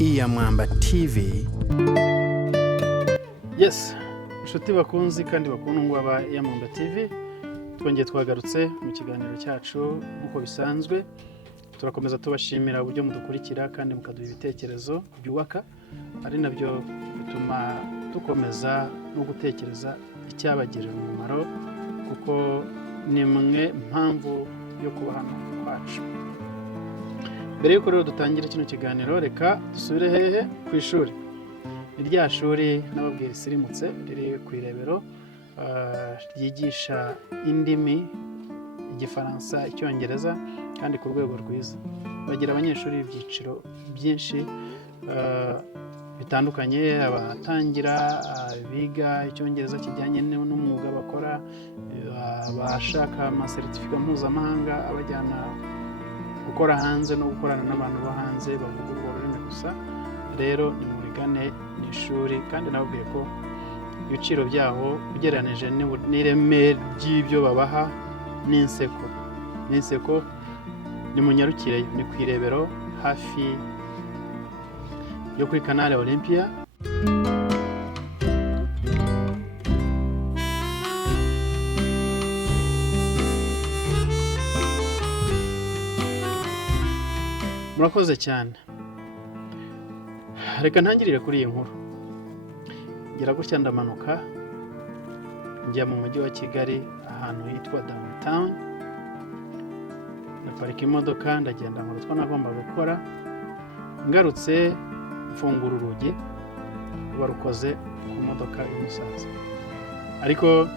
Mwamba TV. Yes, inshuti bakunzi kandi bakundwa ba Mwamba TV, twongeye twagarutse mu kiganiro cyacu uko bisanzwe. Turakomeza tubashimira uburyo mudukurikira kandi mukaduha ibitekerezo byubaka, ari nabyo bituma dukomeza no gutekereza icyabagirira umumaro, kuko ni mwe mpamvu yo kuba hano kwacu. Mbere yuko rero dutangira kino kiganiro, reka dusubire hehe ku ishuri. Irya shuri nababwira isirimutse riri ku irebero, ryigisha indimi, igifaransa, icyongereza kandi ku rwego rwiza. Bagira abanyeshuri b'ibyiciro byinshi bitandukanye, abatangira, biga icyongereza kijyanye n'umwuga bakora, abashaka amasertifika mpuzamahanga abajyana gukora hanze no gukorana n'abantu bo hanze bavuga urwo rurimi gusa. Rero ni murigane ni ishuri, kandi nababwiye ko ibiciro byaho ugereranije n'ireme ry'ibyo babaha n'inseko ni munyarukire, ni ku irebero hafi yo kuri Canal Olympia. Murakoze cyane. Reka ntangirire kuri iyi nkuru. Ngira gutya ndamanuka njya mu mujyi wa Kigali ahantu hitwa Downtown, naparika imodoka ndagenda nkora utwo nagomba gukora. Ngarutse mfungura urugi barukoze ku modoka y'umusaza, ariko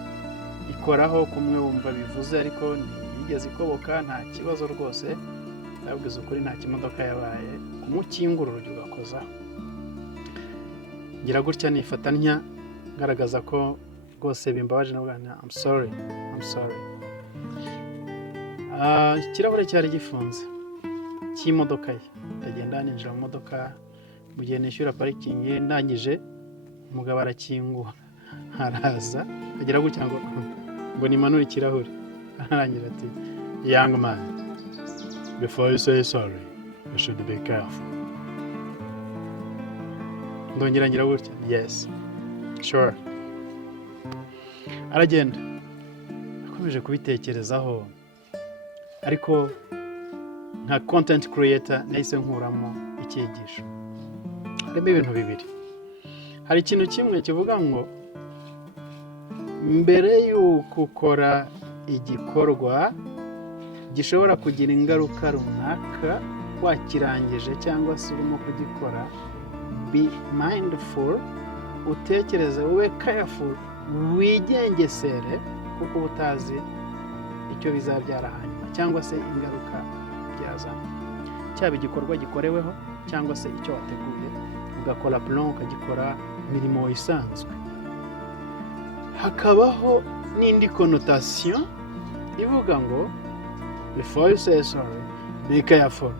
ikoraho kumwe wumva bivuze, ariko yigeze ikoboka nta kibazo rwose. Ndabwiza ukuri nta kimodoka yabaye, kumukingura urugi ugakozaho. Ngira gutya nifatanya ngaragaza ko rwose bimbabaje nabwana I'm sorry. Ikirahure cyari gifunze cy'imodoka ye. Ndagenda ninjira mu modoka, mu gihe nishyura parikingi ndangije, umugabo arakingura haraza agira gutya ngo nimanure ikirahure. Arangira ati, young man, before you say sorry, you should be careful. Ndongera ngira gutya, yes, sure. Aragenda akomeje kubitekerezaho, ariko nka content creator nahise nkuramo icyigisho. Harimo ibintu bibiri. Hari ikintu kimwe kivuga ngo mbere y'uko ukora igikorwa gishobora kugira ingaruka runaka wakirangije cyangwa se urimo kugikora, be mindful, utekereze, ube careful, wigengesere, kuko utazi icyo bizabyara hanyuma cyangwa se ingaruka byazana. Cyaba igikorwa gikoreweho cyangwa se icyo wateguye, ugakora plan ukagikora mirimo isanzwe. Hakabaho n'indi connotation ivuga ngo before you say sorry, be careful.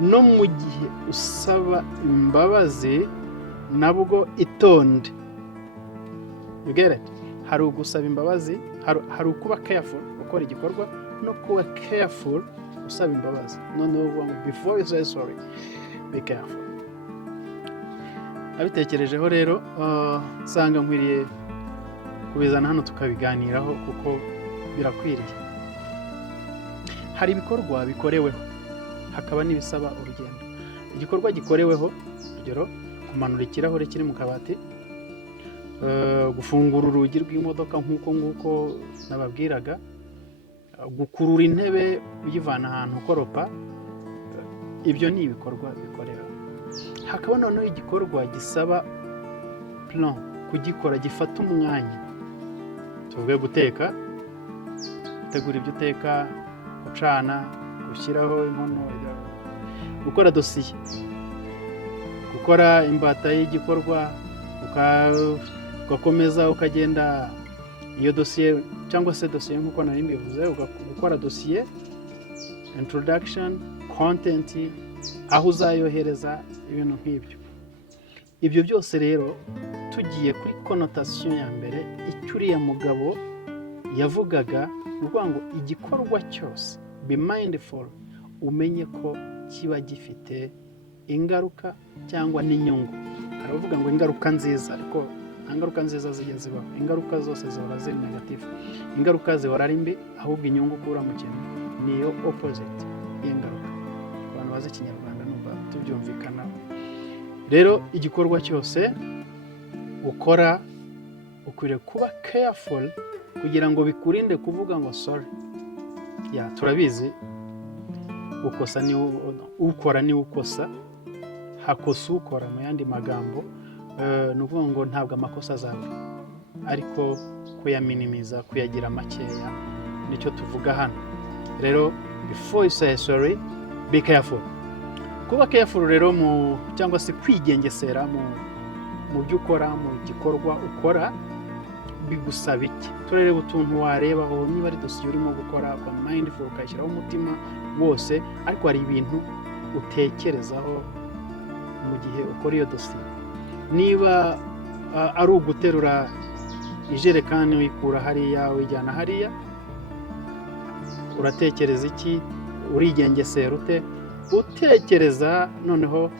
No mu gihe usaba imbabazi nabwo itonde. You get it? Hari ugusaba imbabazi, hari ukuba careful ukora igikorwa, no kuba careful usaba imbabazi. Noneho before you say sorry, be careful. Abitekerejeho rero nsanga nkwiriye kubizana hano tukabiganiraho kuko birakwiriye. Hari ibikorwa bikoreweho, hakaba n'ibisaba urugendo. Igikorwa gikoreweho, urugero kumanura ikirahure kiri mu kabati, gufungura urugi rw'imodoka nk'uko nababwiraga, gukurura intebe uyivana ahantu ukoropa, ibyo ni ibikorwa bikoreweho. Hakaba noneho igikorwa gisaba plan, kugikora gifata umwanya. Tuvuge guteka, gutegura ibyo uteka, gucana, gushyiraho inkono, gukora dosiye, gukora imbata y'igikorwa, ugakomeza ukagenda iyo dosiye cyangwa se dosiye nk'uko nari mbivuze, gukora dosiye, introduction, content, aho uzayohereza, ibintu nk'ibyo. Ibyo byose rero tugiye kuri connotation ya mbere, icyo uriya mugabo yavugaga, uvuga ngo igikorwa cyose be mindful, umenye ko kiba gifite ingaruka cyangwa n'inyungu. Aravuga ngo ingaruka nziza, ariko ingaruka nziza zijya zibaho, ingaruka zose zihora ziri negative, ingaruka zihora ari mbi, ahubwo inyungu ukura mu kintu niyo opposite y'ingaruka. Ku bantu bazi ikinyarwanda numva tubyumvikanaho. Rero igikorwa cyose ukora ukwiriye kuba careful kugira ngo bikurinde kuvuga ngo sorry. Turabizi ukosa ni ukora ni ukosa, hakosa ukora mu yandi magambo. Ni ukuvuga ngo ntabwo amakosa azawe, ariko kuyaminimiza, kuyagira makeya, nicyo tuvuga hano. Rero before you say sorry, be careful. Kuba careful rero cyangwa se kwigengesera mu byo ukora, mu gikorwa ukora, bigusaba iki? Turareba utuntu warebaho, niba ari dosiye urimo gukora, kwa mindful, ukayishyiraho umutima wose, ariko hari ibintu utekerezaho mu gihe ukora iyo dosiye. Niba ari uguterura ijerekani uyikura hariya uyijyana hariya, uratekereza iki? Urigengesera ute? Utekereza noneho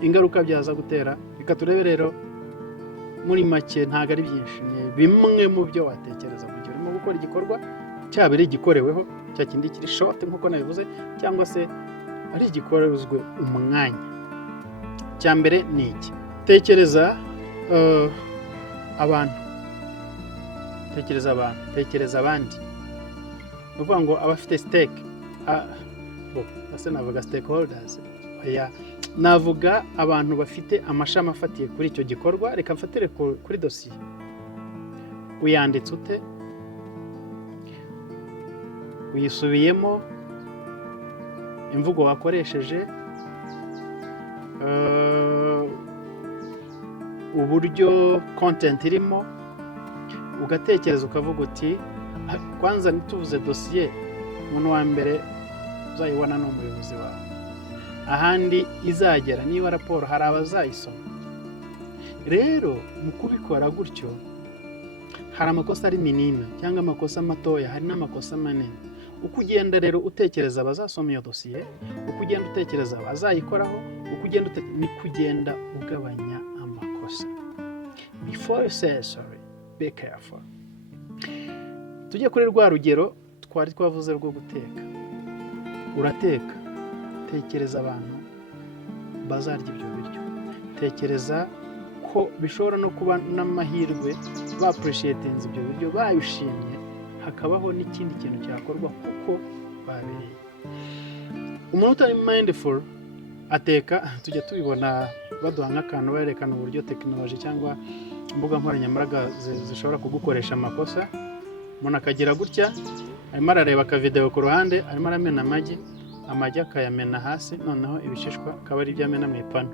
ingaruka byaza gutera. Reka turebe rero muri make, ntabwo ari byinshi, bimwe mu byo watekereza mu gihe urimo gukora igikorwa, cyaba ari igikoreweho cya kindi kiri short nk'uko nabivuze, cyangwa se ari igikorezwe umwanya. Cya mbere ni iki? Tekereza abantu, tekereza abandi. Ni ukuvuga ngo abafite stake, ase navuga stakeholders, navuga abantu bafite amashami afatiye kuri icyo gikorwa. Reka mfatire kuri dosiye. Uyanditse ute? Uyisubiyemo? Imvugo wakoresheje? Uburyo content irimo? Ugatekereza ukavuga uti, kwanza nituvuze dosiye, umuntu wa mbere uzayibona ni umuyobozi wawe. Ahandi izagera niba raporo hari abazayisoma. Rero mu kubikora gutyo, hari amakosa ari minini cyangwa amakosa matoya, hari n'amakosa manini. Uko ugenda rero utekereza abazasoma iyo dosiye, uko ugenda utekereza abazayikoraho, uko ugenda ni kugenda ugabanya amakosa. Before you say sorry, be careful. Tujye kuri rwa rugero twari twavuze rwo guteka. Urateka, tekereza abantu bazarya ibyo biryo. Tekereza ko bishobora no kuba n'amahirwe ba appreciatinze ibyo biryo, bayishimye, hakabaho n'ikindi kintu cyakorwa kuko babereye. Umuntu utari mindful ateka, tujya tubibona baduha nk'akantu berekana uburyo tekinoloji cyangwa imbuga nkoranyambaga zishobora kugukoresha amakosa. Umuntu akagira gutya, arimo arareba akavideo ku ruhande, arimo aramena amagi akayamena hasi, noneho ibishishwa akaba ari ibyo amena mu ipanu.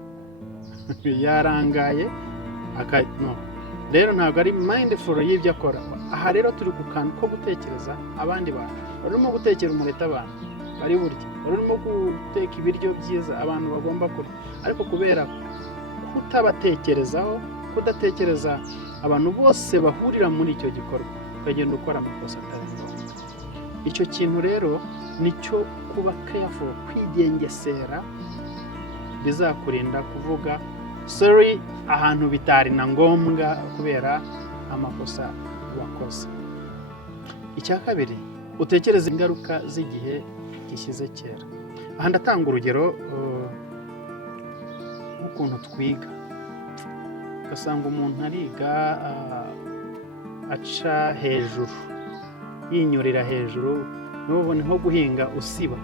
Yarangaye no. Rero ntabwo ari mindful y'ibyo akora. Aha rero turi ku kantu ko gutekereza abandi bantu. Urimo gutekera umureta abantu bari burya, urimo guteka ibiryo byiza abantu bagomba kurya, ariko kubera kutabatekerezaho, kudatekereza abantu bose bahurira muri icyo gikorwa, ukagenda ukora amakosa atari ngombwa. Icyo kintu rero nicyo kuba careful, kwigengesera, bizakurinda kuvuga sorry ahantu bitari na ngombwa kubera amakosa wakoze. Icya kabiri, utekereza ingaruka z'igihe gishyize kera. Aha ndatanga urugero nk'ukuntu twiga. Ugasanga umuntu ariga aca hejuru, yinyurira hejuru, ntubone nko guhinga usiba.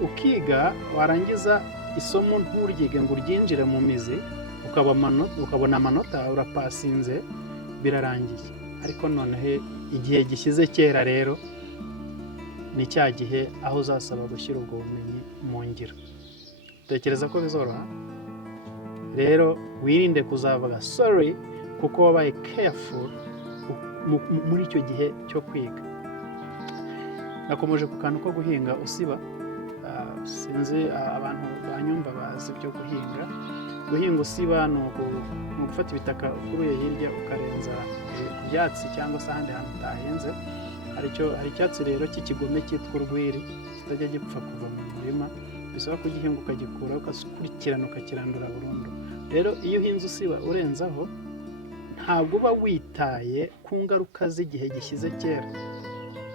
Ukiga warangiza isomo nturyige ngo uryinjire mu mizi, ukabona amanota, urapasinze, birarangiye. Ariko noneho igihe gishyize kera rero ni cya gihe aho uzasaba gushyira ubwo bumenyi mu ngiro. Utekereza ko bizoroha? Rero wirinde kuzavuga sorry kuko wabaye careful muri icyo gihe cyo kwiga. Nakomeje ku kantu ko guhinga usiba. Sinzi abantu banyumva bazi ibyo guhinga. Guhinga usiba ni ugufata ibitaka ukuruye hirya ukarenza ku byatsi cyangwa se ahandi hantu utahenze. Hari icyatsi rero cy'ikigome cyitwa urwiri, kitajya gipfa kuva mu murima. bisaba kugihinga ukagikura ukakurikirana ukakirandura burundu. Rero iyo uhinze usiba urenzaho ntabwo uba witaye ku ngaruka z'igihe gishyize kera.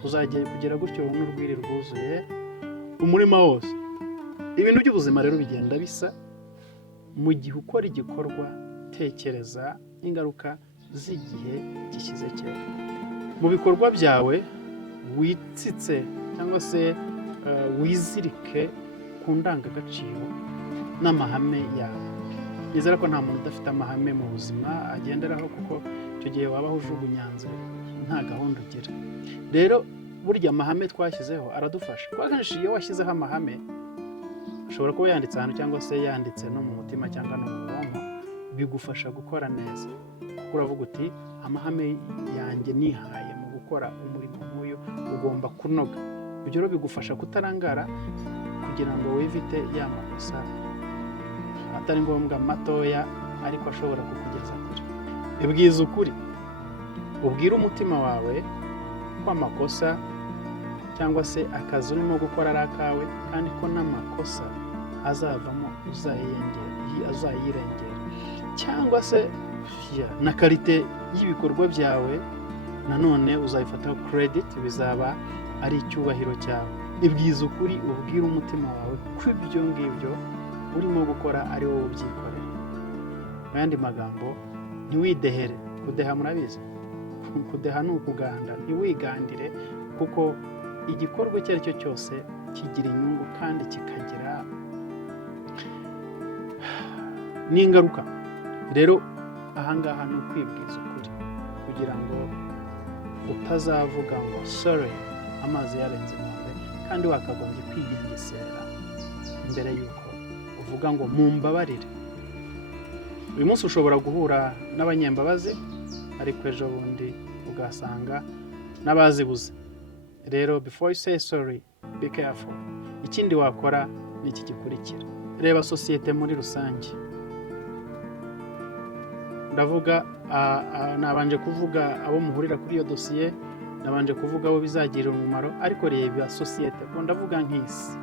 Uzagiye kugera gutyo ubona urwiri rwuzuye umurima wose. Ibintu by'ubuzima rero bigenda bisa mu gihe ukora igikorwa tekereza ingaruka z'igihe gishyize kera. Mu bikorwa byawe witsitse cyangwa se wizirike ku ndangagaciro n'amahame yawe. Nizera ko nta muntu udafite amahame mu buzima agenderaho, kuko icyo gihe waba ujugunyanze nta gahunda ugira. Rero burya amahame twashyizeho aradufasha. Akenshi iyo washyizeho amahame, ashobora kuba yanditse ahantu cyangwa se yanditse no mu mutima cyangwa no mu bwonko, bigufasha gukora neza. Kuko uravuga uti amahame yanjye nihaye mu gukora umurimo nk'uyu ugomba kunoga. Ibyo rero bigufasha kutarangara kugira ngo wivite ya makosa atari ngombwa matoya ariko ashobora kukugeza kure. Ibwiza ukuri, ubwire umutima wawe ko amakosa cyangwa se akazi urimo gukora ari akawe, kandi ko n'amakosa azavamo uzayirengera, cyangwa se na karite y'ibikorwa byawe nanone uzayifataho credit, bizaba ari icyubahiro cyawe. Ibwiza ukuri, ubwire umutima wawe ko ibyo ngibyo urimo gukora ari wowe ubyikorera. Mu yandi magambo, ntiwidehere. Kudeha murabizi, kudeha ni ukuganda. Ntiwigandire, kuko igikorwa icyo ari cyo cyose kigira inyungu kandi kikagira n'ingaruka. Rero ahangaha ni ukwibwiza ukuri kugira ngo utazavuga ngo sorry amazi yarenze inkombe, kandi wakagombye kwigengesera mbere y'uko uvuga ngo mumbabarire. Uyu munsi ushobora guhura n'abanyembabazi, ariko ejo bundi ugasanga n'abazibuze. Rero before you say sorry, be careful. Ikindi wakora ni iki gikurikira. Reba sosiyete muri rusange. Ndavuga nabanje kuvuga abo muhurira kuri iyo dosiye, nabanje kuvuga abo bizagirira umumaro, ariko reba sosiyete, ko ndavuga nk'isi.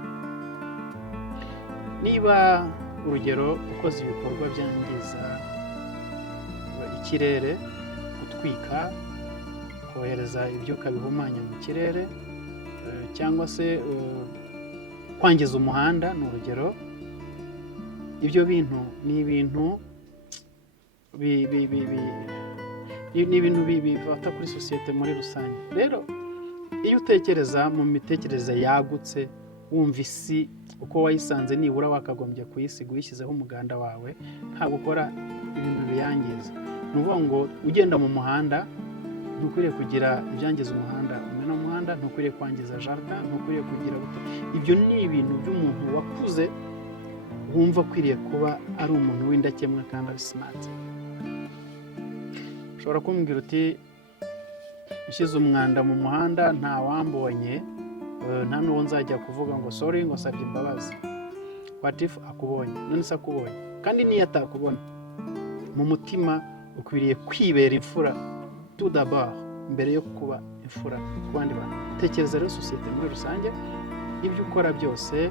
Niba urugero ukoze ibikorwa byangiza ikirere, gutwika, kohereza ibyuka bihumanya mu kirere, cyangwa se kwangiza umuhanda ni urugero, ibyo bintu ni ibintu bifata kuri sosiyete muri rusange. Rero iyo utekereza mu mitekerereze yagutse, wumva isi uko wayisanze, nibura wakagombye kuyisiga uyishyizeho umuganda wawe, nta gukora ibintu biyangiza. Ni ukuvuga ngo ugenda mu muhanda ntukwiriye kugira ibyangiza umuhanda, umena umuhanda, ntukwiriye kwangiza jardin, ntukwiriye kugira ibyo ni ibintu by'umuntu wakuze wumva akwiriye kuba ari umuntu w'indakemwa kandi ari smart. Ushobora kumbwira uti ushyize umwanda mu muhanda nta wambonye, nta n'uwo nzajya kuvuga ngo sorry ngo sabye imbabazi. What if akubonye? None se akubonye? Kandi niyo atakubona, mu mutima ukwiriye kwibera imfura tout d'abord mbere yo kuba imfura ku bandi bantu. Tekereza rero sosiyete muri rusange, ibyo ukora byose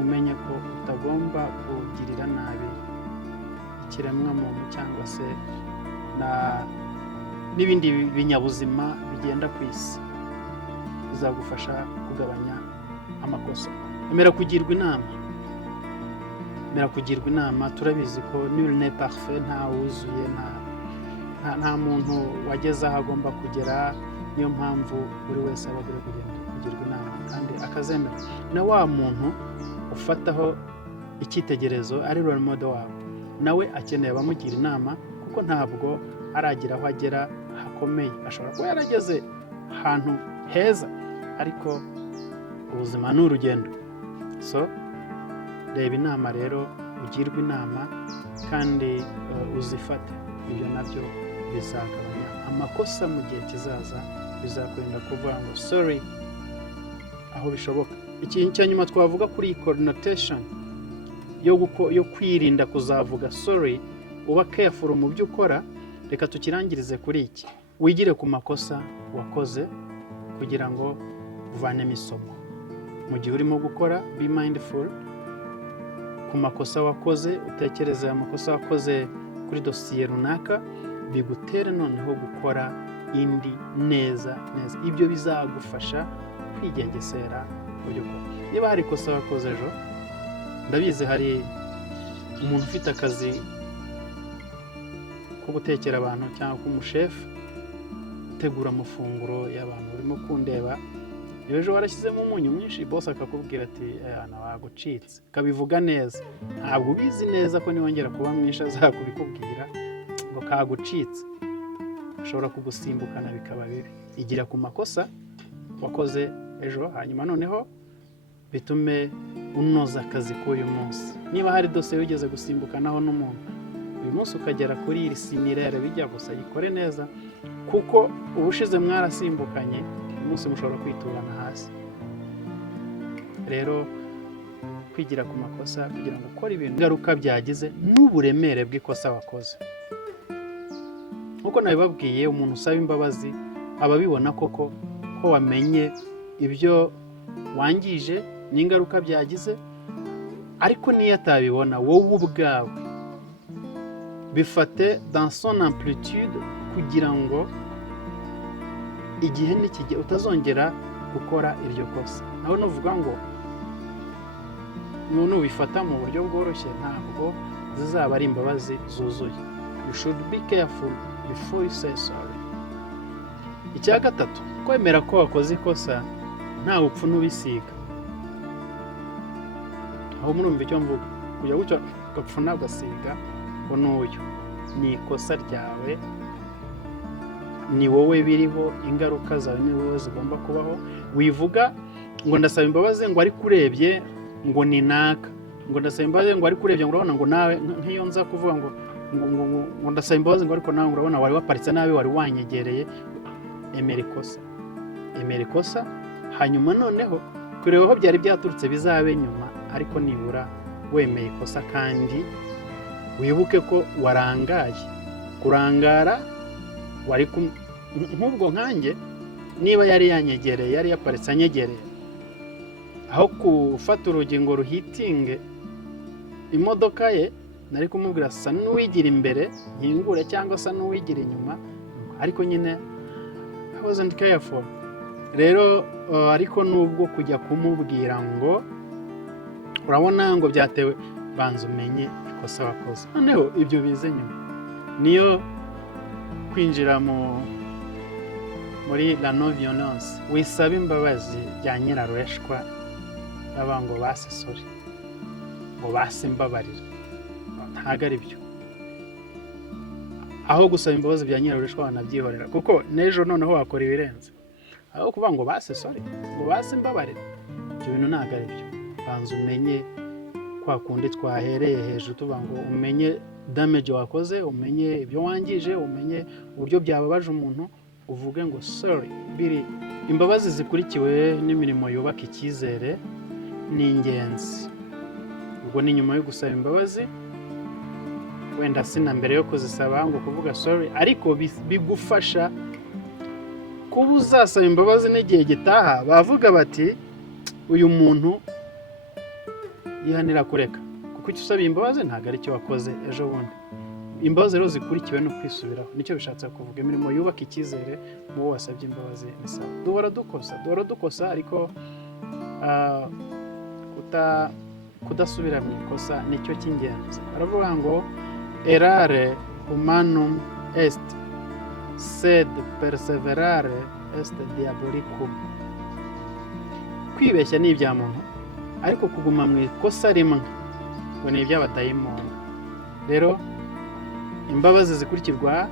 umenye ko utagomba kugirira nabi ikiremwa muntu cyangwa se n'ibindi binyabuzima bigenda ku isi. Bizagufasha kugabanya amakosa. Emera kugirwa inama. Turabizi ko nul n'est parfait, nta wuzuye, nta muntu wageze aho agomba kugera. Niyo mpamvu buri wese aba agomba kugirwa inama kandi akazemera. Na wa muntu ufataho icyitegererezo ari role model wawe, nawe akeneye abamugira inama, kuko ntabwo aragira aho agera hakomeye. Ashobora kuba yarageze ahantu heza, ariko ubuzima ni urugendo. So reba inama rero, ugirwe inama kandi uzifate. Ibyo nabyo bizagabanya amakosa mu gihe kizaza, bizakurinda kuvuga ngo sorry aho bishoboka. Ikintu cya nyuma twavuga kuri connotation yo kwirinda kuzavuga sorry, uba careful mu byo ukora. Reka tukirangirize kuri iki: wigire ku makosa wakoze kugira ngo uvanemo isomo. Mu gihe urimo gukora, be mindful, ku makosa wakoze, utekereza amakosa wakoze kuri dosiye runaka, bigutere noneho gukora indi neza. Ibyo bizagufasha kwigengesera uburyo. Niba hari ikosa wakoze ejo, ndabizi hari umuntu ufite akazi ko gutekera abantu cyangwa k'umushefu utegura amafunguro y'abantu urimo kundeba, ejo warashyizemo umunyu mwinshi, boss akakubwira ati wagucitse, kabivuga neza, ntabwo ubizi neza ko niwongera kuba mwinshi azakubikubwira ngo kagucitse, ashobora kugusimbukana bikaba bibi. Igira ku makosa wakoze ejo, hanyuma noneho bitume unoza akazi k'uyu munsi. Niba hari dosiye wigeze gusimbukanaho n'umuntu, uyu munsi ukagera kuri iri simirere bijya gusa, yikore neza, kuko ubushize mwarasimbukanye, uyu munsi mushobora kwiturana hasi. Rero kwigira ku makosa kugira ngo ukore ibintu ingaruka byagize n'uburemere bw'ikosa wakoze. Nkuko nabibabwiye, umuntu usaba imbabazi aba abibona koko ko wamenye ibyo wangije n'ingaruka byagize, ariko niyo atabibona, wowe ubwawe bifate dans son amplitude kugira ngo igihe n'ikijye utazongera gukora iryo kosa. Naho nuvuga ngo nubifata mu buryo bworoshye, ntabwo zizaba ari imbabazi zuzuye. You should be careful before you say sorry. Icya gatatu, kwemera ko wakoze ikosa nta upfu n'ubisiga. Aho murumva icyo mvuga, kujya gucyo gapfuna ugasiga ngo n'uyu ni ikosa ryawe, ni wowe biriho, ingaruka zawe ni wowe zigomba kubaho. Wivuga ngo ndasaba imbabazi ngo ari kurebye ngo ni naka, ngo ndasaba imbabazi ngo ari kurebye ngo urabona ngo nawe, nk'iyo nza kuvuga ngo ndasaba imbabazi ngo ariko nawe urabona wari waparitse nabi, wari wanyegereye. Emera ikosa, hanyuma noneho kureba aho byari byaturutse bizabe nyuma, ariko nibura wemeye ikosa kandi wibuke ko warangaye. Kurangara wari nk'ubwo nkanjye, niba yari yanyegereye, yari yaparitse anyegereye, aho gufata urugingo ruhitinge imodoka ye, nari kumubwira sa n'uwigira imbere nkingure cyangwa sa n'uwigira inyuma, ariko nyine I wasn't careful. Rero ariko nubwo kujya kumubwira ngo urabona ngo byatewe, banza umenye ikosa wakoze, noneho ibyo bize nyuma. Niyo kwinjira muri la non violence, wisaba imbabazi bya nyirarureshwa, baba ngo base sorry, ngo base mbabarira, ntago ari byo. Aho gusaba imbabazi bya nyirarureshwa wanabyihorera, kuko n'ejo noneho wakora ibirenze. Aho kuvuga ngo base sorry, ngo base mbabarira, ibyo bintu ntago ari byo. Banza umenye kwa kundi twahereye hejuru tuvuga ngo umenye damage wakoze, umenye ibyo wangije, umenye uburyo byababaje umuntu, uvuge ngo sorry. Biri imbabazi zikurikiwe n'imirimo yubaka icyizere ni ingenzi. Ubwo ni nyuma yo gusaba imbabazi, wenda sina mbere yo kuzisaba ngo kuvuga sorry, ariko bigufasha kuba uzasaba imbabazi n'igihe gitaha bavuga bati uyu muntu yihanira kureka, kuko icyo usaba imbabazi ntabwo ari cyo wakoze ejo bundi. Imbabazi rero zikurikiwe no kwisubiraho, nicyo bishatse kuvuga. Imirimo yubaka icyizere mu wo wasabye imbabazi ni sawa. Duhora dukosa, ariko kudasubira mu ikosa nicyo cy'ingenzi. Baravuga ngo errare humanum est, sed perseverare est diabolicum. Kwibeshya ni ibya muntu, ariko kuguma mu ikosa rimwe ngo ni iby'abadayimoni. Rero imbabazi zikurikirwa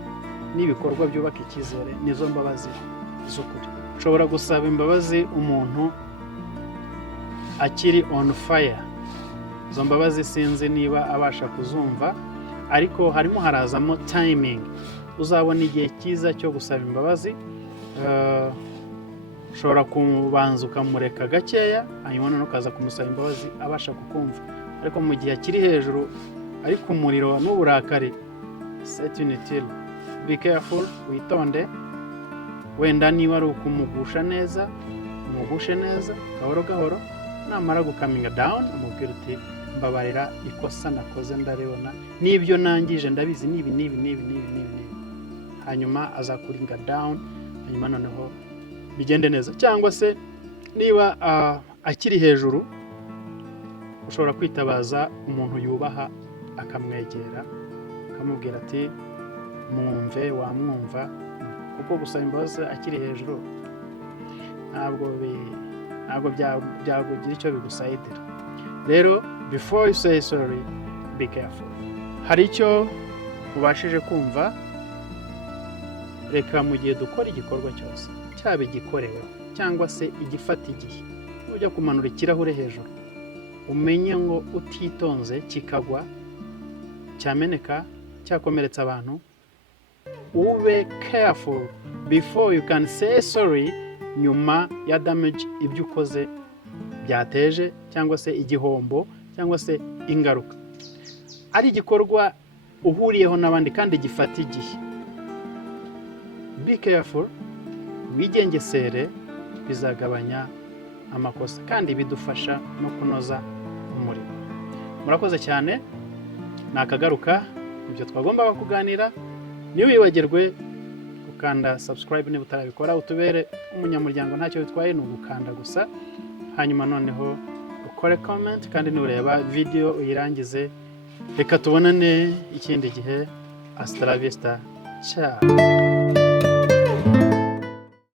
n'ibikorwa byubaka icyizere nizo mbabazi z'ukuri. Ushobora gusaba imbabazi umuntu akiri on fire, izo mbabazi sinzi niba abasha kuzumva, ariko harimo harazamo timing. Uzabona igihe cyiza cyo gusaba imbabazi, ushobora kubanza ukamureka gakeya, hanyuma noneho ukaza kumusaba imbabazi abasha kukumva. Ariko mu gihe akiri hejuru, ariko umuriro n'uburakari, c'est inutile. Be careful, witonde. Wenda niba ari ukumugusha neza, umugushe neza gahoro gahoro, namara gukaminga down amubwira uti mbabarira ikosa nakoze ndaribona n'ibyo nangije ndabizi nibi hanyuma azakuringa down hanyuma noneho bigende neza. Cyangwa se niba akiri hejuru ushobora kwitabaza umuntu yubaha akamwegera akamubwira ati mwumve wamwumva, kuko gusaba imbabazi akiri hejuru ntabwo byagugira icyo bigusayidira. Rero before you say sorry, be careful. Hari icyo ubashije kumva, reka mu gihe dukora igikorwa cyose cyaba igikoreweho cyangwa se igifata igihe, ujya kumanura ikirahure hejuru umenye ngo utitonze kikagwa cyameneka cyakomeretsa abantu, ube careful before you can say sorry nyuma ya damage ibyo ukoze byateje cyangwa se igihombo cyangwa se ingaruka. Ari igikorwa uhuriyeho n'abandi kandi gifata igihe, be careful, wigengesere, bizagabanya amakosa kandi bidufasha no kunoza umurimo. Murakoze cyane, nakagaruka ibyo twagombaga kuganira. Ntiwibagirwe gukanda subscribe niba utarabikora, utubere umunyamuryango, ntacyo bitwaye, ni ugukanda gusa. Hanyuma noneho ukore comment, kandi nureba video uyirangize. Reka tubonane ikindi gihe. Hasta la vista, ciao.